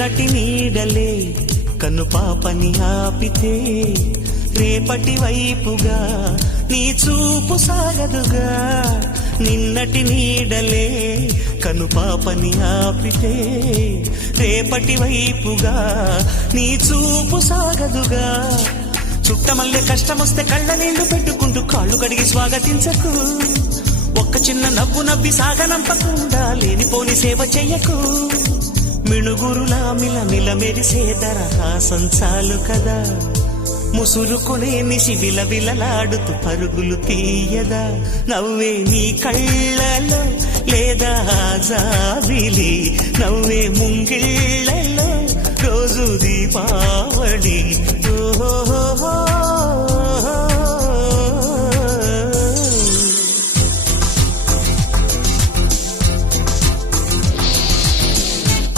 నిన్నటి నీడలే కను పాపని ఆపితే రేపటి వైపుగా నీ చూపు సాగదుగా. నిన్నటి నీడలే కను పాపని ఆపితే రేపటి వైపుగా నీ చూపు సాగదుగా. చుట్టమల్లె కష్టమొస్తే కళ్ళ నీళ్లు పెట్టుకుంటూ కాళ్ళు కడిగి స్వాగతించకు. ఒక్క చిన్న నవ్వు నవ్వి సాగనంపకుండా లేనిపోని సేవ చెయ్యకు. మిణుగురులా మిలమిల మెరిసే దరహాసం చాలు కదా. ముసురుకునే నిసి విలవిలలాడుతూ పరుగులు తీయదా. నవ్వే నీ కళ్ళలో లేదా జాబిలి, నవ్వే ముంగిళ్ళ